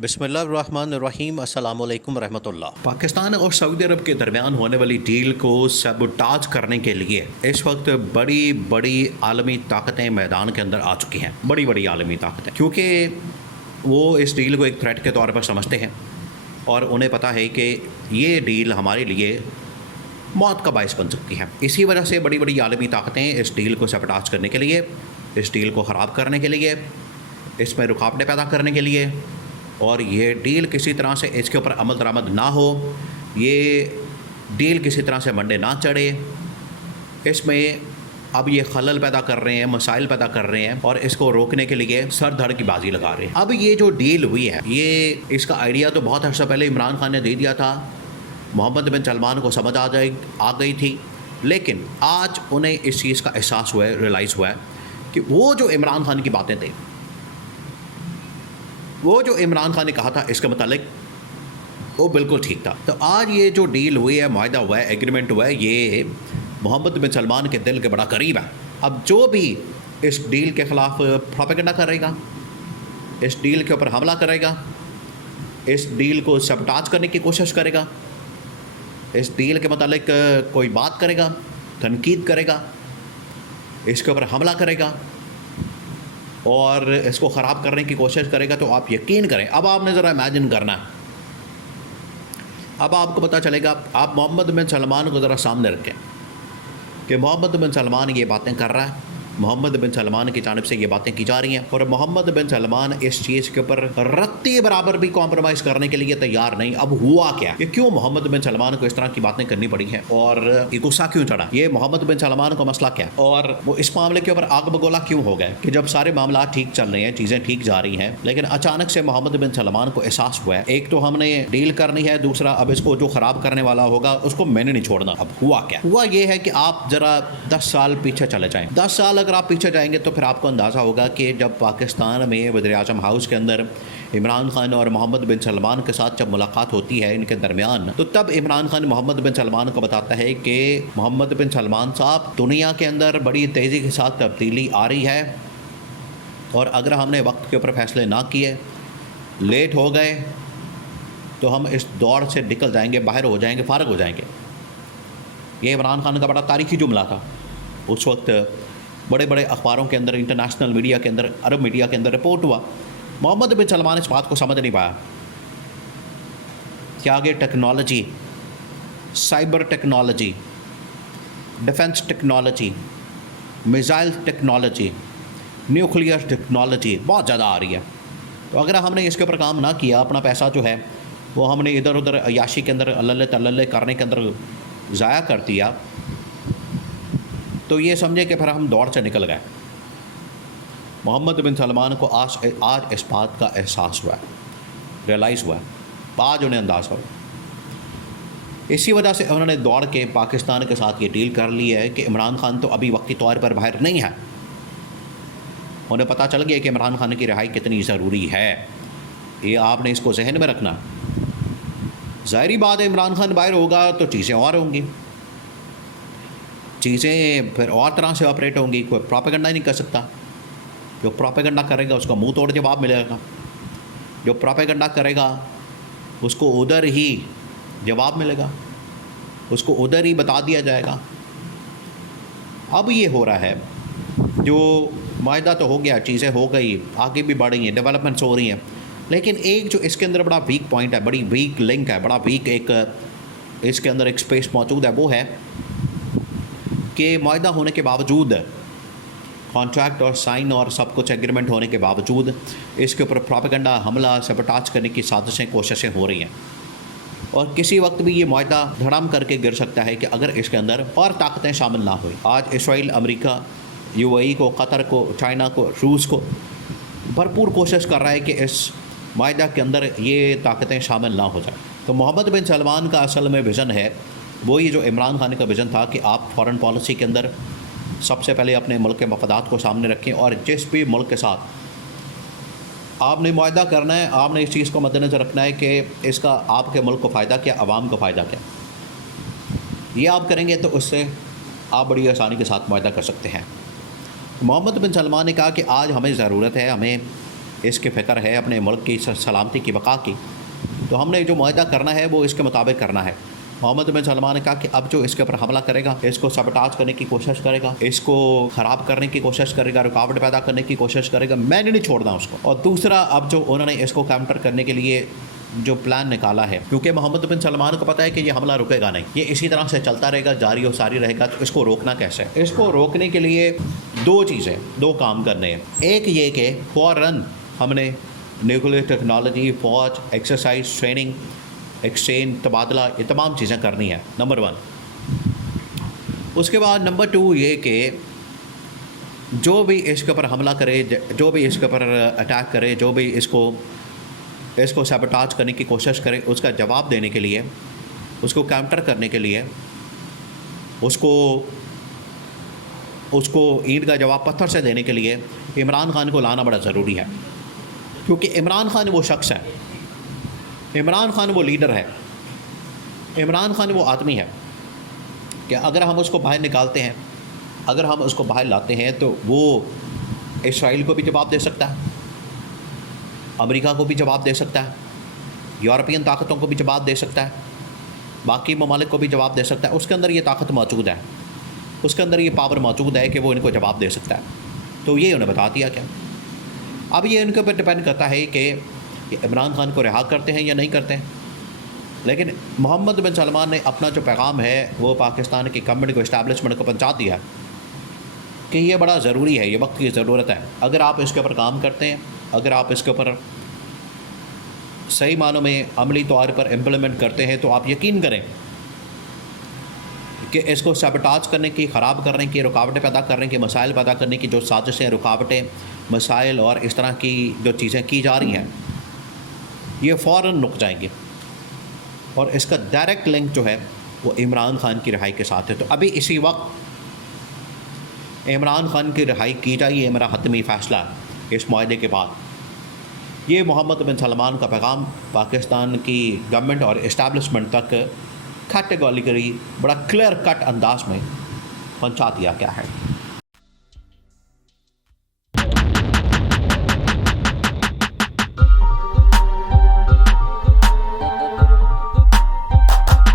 बिस्मिल्लाहिर्रहमानिर्रहीम अस्सलामु अलैकुम रहमतुल्लाह। पाकिस्तान और सऊदी अरब के दरमियान होने वाली डील को सबोटाज करने के लिए इस वक्त बड़ी बड़ी आलमी ताकतें मैदान के अंदर आ चुकी हैं। बड़ी बड़ी आलमी ताकतें, क्योंकि वो इस डील को एक थ्रेट के तौर पर समझते हैं और उन्हें पता है कि ये डील हमारे लिए मौत का बायस बन सकती है। इसी वजह से बड़ी बड़ी आलमी ताकतें इस डील को सबोटाज करने के लिए, इस डील को ख़राब करने के लिए, इसमें रुकावटें पैदा करने के लिए, और ये डील किसी तरह से इसके ऊपर अमल दरामद ना हो, ये डील किसी तरह से मंडे ना चढ़े, इसमें अब ये खलल पैदा कर रहे हैं, मसाइल पैदा कर रहे हैं और इसको रोकने के लिए सर धड़ की बाजी लगा रहे हैं। अब ये जो डील हुई है, ये इसका आइडिया तो बहुत अर्सा पहले इमरान खान ने दे दिया था, मोहम्मद बिन सलमान को समझ आ गई थी, लेकिन आज उन्हें इस चीज़ का एहसास हुआ है, रियलाइज़ हुआ है कि वो जो इमरान खान की बातें थी, वो जो इमरान खान ने कहा था इसके मतलब वो बिल्कुल ठीक था। तो आज ये जो डील हुई है, मुआहदा हुआ है, एग्रीमेंट हुआ है, ये मोहम्मद बिन सलमान के दिल के बड़ा करीब है। अब जो भी इस डील के ख़िलाफ़ प्रोपेगेंडा करेगा, इस डील के ऊपर हमला करेगा, इस डील को सबटाज करने की कोशिश करेगा, इस डील के मतलब कोई बात करेगा, तनकीद करेगा, इसके ऊपर हमला करेगा और इसको ख़राब करने की कोशिश करेगा, तो आप यकीन करें, अब आपने ज़रा इमेजिन करना है, अब आपको पता चलेगा, आप मोहम्मद बिन सलमान को ज़रा सामने रखें कि मोहम्मद बिन सलमान ये बातें कर रहा है, मोहम्मद बिन सलमान की जानिब से ये बातें की जा रही हैं और मोहम्मद बिन सलमान इस चीज़ के ऊपर रत्ती बराबर भी कॉम्प्रोमाइज़ करने के लिए तैयार नहीं। अब हुआ क्या कि क्यों मोहम्मद बिन सलमान को इस तरह की बातें करनी पड़ी हैं और ये गुस्सा क्यों चढ़ा, ये मोहम्मद बिन सलमान का मसला क्या और वो इस मामले के ऊपर आग बगोला क्यों हो गए कि जब सारे मामला ठीक चल रहे हैं, चीज़ें ठीक जा रही हैं, लेकिन अचानक से मोहम्मद बिन सलमान को एहसास हुआ है, एक तो हमने डील करनी है, दूसरा अब इसको जो ख़राब करने वाला होगा उसको मैंने नहीं छोड़ना। अब हुआ क्या, हुआ ये है कि आप ज़रा 10 साल पीछे चले जाएँ। 10 साल अगर आप पीछे जाएंगे तो फिर आपको अंदाज़ा होगा कि जब पाकिस्तान में वज़ीर-ए-आज़म हाउस के अंदर इमरान खान और मोहम्मद बिन सलमान के साथ जब मुलाकात होती है इनके दरमियान, तो तब इमरान खान मोहम्मद बिन सलमान को बताता है कि मोहम्मद बिन सलमान साहब, दुनिया के अंदर बड़ी तेज़ी के साथ तब्दीली आ रही है और अगर हमने वक्त के ऊपर फैसले ना किए, लेट हो गए, तो हम इस दौर से निकल जाएंगे, बाहर हो जाएंगे, फारग हो जाएंगे। ये इमरान खान का बड़ा तारीखी जुमला था। उस वक्त बड़े बड़े अखबारों के अंदर, इंटरनेशनल मीडिया के अंदर, अरब मीडिया के अंदर रिपोर्ट हुआ। मोहम्मद बिन सलमान इस बात को समझ नहीं पाया कि आगे technology, cyber technology, defence technology, missile technology, nuclear technology बहुत ज़्यादा आ रही है। तो अगर हमने इसके ऊपर काम ना किया, अपना पैसा जो है वो हमने इधर उधर अयाशी के अंदर अल्लल्ले तल्लल्ले करने के अंदर ज़ाया कर दिया, तो ये समझे कि फिर हम दौड़ से निकल गए। मोहम्मद बिन सलमान को आज इस बात का एहसास हुआ है, रियलाइज़ हुआ है, आज उन्हें अंदाज़ा हुआ। इसी वजह से उन्होंने दौड़ के पाकिस्तान के साथ ये डील कर ली है कि इमरान खान तो अभी वक्ती तौर पर बाहर नहीं है। उन्हें पता चल गया कि इमरान खान की रिहाई कितनी ज़रूरी है, ये आपने इसको जहन में रखना। ज़ाहिरी बात है, इमरान खान बाहर होगा तो चीज़ें और होंगी, चीज़ें फिर और तरह से ऑपरेट होंगी। कोई प्रोपेगेंडा ही नहीं कर सकता, जो प्रोपेगेंडा करेगा उसका मुंह तोड़ जवाब मिलेगा, जो प्रोपेगेंडा करेगा उसको उधर ही जवाब मिलेगा, उसको उधर ही बता दिया जाएगा। अब ये हो रहा है, जो मायदा तो हो गया, चीज़ें हो गई, आगे भी बढ़ रही हैं, डेवलपमेंट्स हो रही हैं, लेकिन एक जो इसके अंदर बड़ा वीक पॉइंट है, बड़ी वीक लिंक है, बड़ा वीक एक इसके अंदर एक स्पेस मौजूद है, वो है कि मुआहदा होने के बावजूद, कॉन्ट्रैक्ट और साइन और सब कुछ एग्रीमेंट होने के बावजूद इसके ऊपर प्रोपेगेंडा, हमला, सबटाज करने की साजिशें, कोशिशें हो रही हैं और किसी वक्त भी ये मुआहदा धड़ाम करके गिर सकता है कि अगर इसके अंदर और ताकतें शामिल ना हुई। आज इसराइल, अमेरिका, यूएई को, कतर को, चाइना को, रूस को भरपूर कोशिश कर रहा है कि इस मुआहदा के अंदर ये ताकतें शामिल ना हो जाए। तो मोहम्मद बिन सलमान का असल में विज़न है वो ये जो इमरान खान का विज़न था कि आप फ़ॉरेन पॉलिसी के अंदर सबसे पहले अपने मुल्क के मफादात को सामने रखें और जिस भी मुल्क के साथ आपने मुआहदा करना है, आपने इस चीज़ को मद्देनज़र रखना है कि इसका आपके मुल्क को फ़ायदा क्या, आवाम को फ़ायदा क्या। ये आप करेंगे तो उससे आप बड़ी आसानी के साथ मुआहदा कर सकते हैं। मोहम्मद बिन सलमान ने कहा कि आज हमें ज़रूरत है, हमें इसकी फ़िक्र है अपने मुल्क की सलामती की बका की, तो हमने जो मुआहदा करना है वो इसके मुताबिक करना है। मोहम्मद बिन सलमान ने कहा कि अब जो इसके ऊपर हमला करेगा, इसको सबटाज करने की कोशिश करेगा, इसको ख़राब करने की कोशिश करेगा, रुकावट पैदा करने की कोशिश करेगा, मैंने नहीं छोड़ना उसको। और दूसरा, अब जो उन्होंने इसको काउंटर करने के लिए जो प्लान निकाला है, क्योंकि मोहम्मद बिन सलमान को पता है कि ये हमला रुकेगा नहीं, ये इसी तरह से चलता रहेगा, जारी और सारी रहेगा, तो इसको रोकना कैसे? इसको रोकने के लिए दो काम करने हैं। एक ये कि फ़ौरन हमने न्यूक्लियर टेक्नोलॉजी, फ़ौज, एक्सरसाइज, ट्रेनिंग, एक्सचेंज, तबादला, ये तमाम चीज़ें करनी है, नंबर 1। उसके बाद नंबर 2 ये कि जो भी इसके ऊपर हमला करे, जो भी इसके ऊपर अटैक करे, जो भी इसको सबटाज करने की कोशिश करे, उसका जवाब देने के लिए, उसको काउंटर करने के लिए, उसको ईंट का जवाब पत्थर से देने के लिए इमरान खान को लाना बड़ा ज़रूरी है। क्योंकि इमरान खान वो शख्स है, इमरान खान वो लीडर है, इमरान खान वो आदमी है कि अगर हम उसको बाहर निकालते हैं, अगर हम उसको बाहर लाते हैं, तो वो इसराइल को भी जवाब दे सकता है, अमेरिका को भी जवाब दे सकता है, यूरोपियन ताकतों को भी जवाब दे सकता है, बाकी ममालिक को भी जवाब दे सकता है। उसके अंदर ये ताकत मौजूद है, उसके अंदर ये पावर मौजूद है कि वो इनको जवाब दे सकता है। तो ये उन्हें बता दिया क्या। अब ये इनके ऊपर डिपेंड करता है कि इमरान खान को रिहा करते हैं या नहीं करते हैं। लेकिन मोहम्मद बिन सलमान ने अपना जो पैगाम है वो पाकिस्तान की गवर्नमेंट को, इस्टेब्लिशमेंट को पहुंचा दिया है कि ये बड़ा ज़रूरी है, ये वक्त की ज़रूरत है। अगर आप इसके ऊपर काम करते हैं, अगर आप इसके ऊपर सही मानों में अमली तौर पर इम्प्लीमेंट करते हैं, तो आप यकीन करें कि इसको सबटाज करने की, ख़राब करने की, रुकावटें पैदा करने की, मसाइल पैदा करने की जो साजिशें, रुकावटें, मसाइल और इस तरह की जो चीज़ें की जा रही हैं, ये फ़ौरन रुक जाएंगे। और इसका डायरेक्ट लिंक जो है वो इमरान खान की रिहाई के साथ है। तो अभी इसी वक्त इमरान खान की रिहाई की जाए, ये मेरा हतमी फ़ैसला है इस मुआहदे के बाद। ये मोहम्मद बिन सलमान का पैगाम पाकिस्तान की गवर्नमेंट और इस्टेब्लिशमेंट तक कैटेगोरिकली बड़ा क्लियर कट अंदाज में पहुंचा दिया गया है।